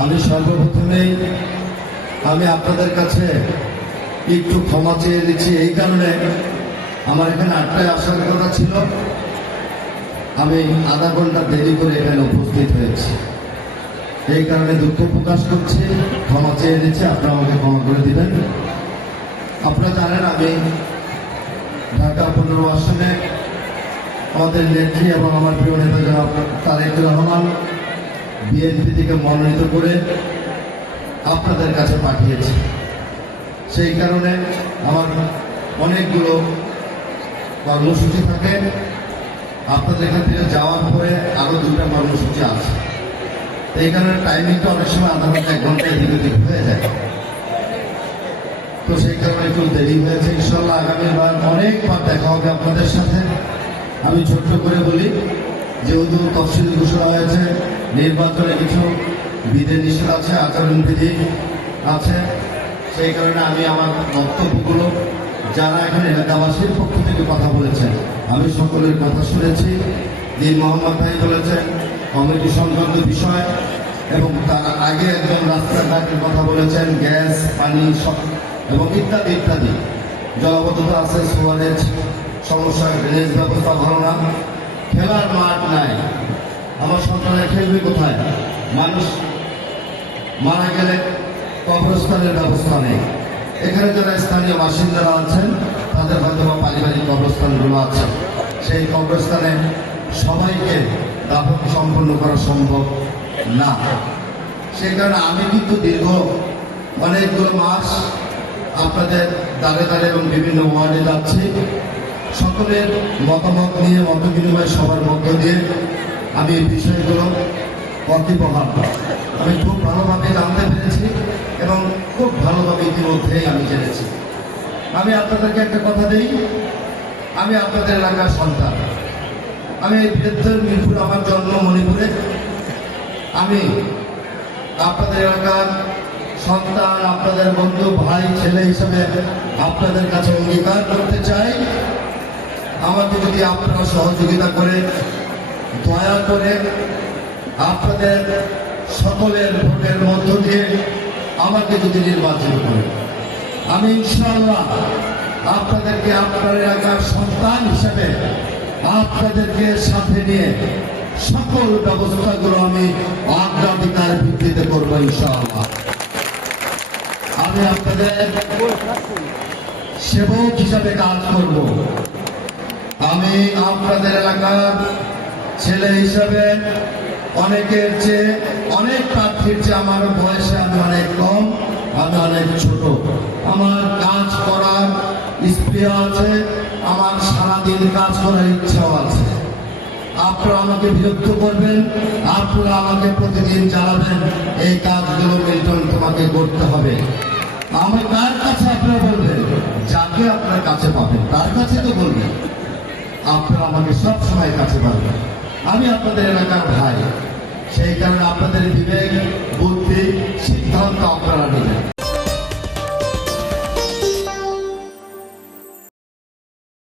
আমি সর্বপ্রথমেই আমি আপনাদের কাছে একটু ক্ষমা চেয়ে দিচ্ছি। এই কারণে আমার এখানে 8টায় আসার কথা ছিল, আমি আধা ঘন্টা দেরি করে এখানে উপস্থিত হয়েছি। এই কারণে দুঃখ প্রকাশ করছি, ক্ষমা চেয়ে দিচ্ছি, আপনারা আমাকে ক্ষমা করে দিবেন। আপনারা জানেন আমি ঢাকা 15 আসনে আমাদের নেত্রী এবং আমার প্রিয় নেতা জনাব তারেক রহমান বিএনপি থেকে মনোনীত করে আপনাদের কাছে পাঠিয়েছি। সেই কারণে আমার অনেকগুলো কর্মসূচি থাকে, আপনাদের এখান থেকে যাওয়ার পরে আরও 2টা কর্মসূচি আছে। এই কারণে টাইমিংটা অনেক সময় আধা ঘন্টা 1 ঘন্টা এদিক ওদিক হয়ে যায়, তো সেই কারণে একটু দেরি হয়েছে। ইনশাল্লাহ আগামীবার অনেকবার দেখা হবে আপনাদের সাথে। আমি ছোট্ট করে বলি, যেহেতু তফসিল ঘোষণা হয়েছে, নির্বাচনে কিছু বিধি নিষেধ আছে, আচরণবিধি আছে, সেই কারণে আমি আমার বক্তব্যগুলো যারা এখানে এলাকাবাসীর পক্ষ থেকে কথা বলেছেন আমি সকলের কথা শুনেছি। দিন মোহাম্মদ ভাই বলেছেন কমিটি সংক্রান্ত বিষয়, এবং তার আগে একজন রাস্তাঘাটের কথা বলেছেন, গ্যাস, পানি এবং ইত্যাদি ইত্যাদি। জলাবদ্ধতা আছে, সুয়ারেজ সমস্যা, ড্রেনেজ ব্যবস্থা ভালো না, খেলার মাঠ নাই, আমার সন্তানরা খেলবে কোথায়, মানুষ মারা গেলে কবরস্থানের ব্যবস্থা নেই। এখানে যারা স্থানীয় বাসিন্দারা আছেন তাদের হয়তো পারিবারিক কবরস্থানগুলো আছে, সেই কবরস্থানে সবাইকে দাফন সম্পন্ন করা সম্ভব না। সেই কারণে আমি কিন্তু দীর্ঘ অনেকগুলো মাস আপনাদের দ্বারে দ্বারে এবং বিভিন্ন ওয়ার্ডে যাচ্ছি, সকলের মতামত নিয়ে মত বিনিময় সবার মধ্য দিয়ে আমি এই বিষয়গুলো ওয়াকিবহাল আমি খুব ভালোভাবে জানতে পেরেছি এবং খুব ভালোভাবে ইতিমধ্যেই আমি জেনেছি। আমি আপনাদেরকে একটা কথা দিই, আমি আপনাদের এলাকার সন্তান, আমি এই বৃহত্তর মিরপুর, আমার জন্ম মণিপুরে। আমি আপনাদের এলাকার সন্তান, আপনাদের বন্ধু, ভাই, ছেলে হিসেবে আপনাদের কাছে অঙ্গীকার করতে চাই, আমাকে যদি আপনারা সহযোগিতা করে দয়া করে আপনাদের সকলের ভোটের মধ্য দিয়ে আমাকে যদি নির্বাচিত করে, আমি ইনশাআল্লাহ আপনাদেরকে আপনার এলাকার সন্তান হিসেবে আপনাদেরকে সাথে নিয়ে সকল ব্যবস্থাগুলো আমি অগ্রাধিকার ভিত্তিতে করবো ইনশাআল্লাহ। আমি আপনাদের সেবক হিসাবে কাজ করব। আমি আপনাদের এলাকার ছেলে হিসাবে অনেকের চেয়ে, অনেক প্রার্থীর চেয়ে আমার বয়সে আমি অনেক কম, আমি অনেক ছোট, আমার কাজ করার স্পৃহা আছে, আমার সারাদিন কাজ করার ইচ্ছাও আছে। আপনারা আমাকে বিরক্ত করবেন, আপনারা আমাকে প্রতিদিন জানাবেন এই কাজগুলো মিল্টন তোমাকে করতে হবে। আমার কার কাছে আপনারা বলবেন, যাকে আপনার কাছে পাবেন তার কাছে তো বলবেন, আপনারা আমাকে সব সময় কাছে পাবেন। আমি আপনাদের এলাকার ভাই, সেই কারণে আপনাদের বিবেক, বুদ্ধি, সিদ্ধান্ত আপনারা নেবেন।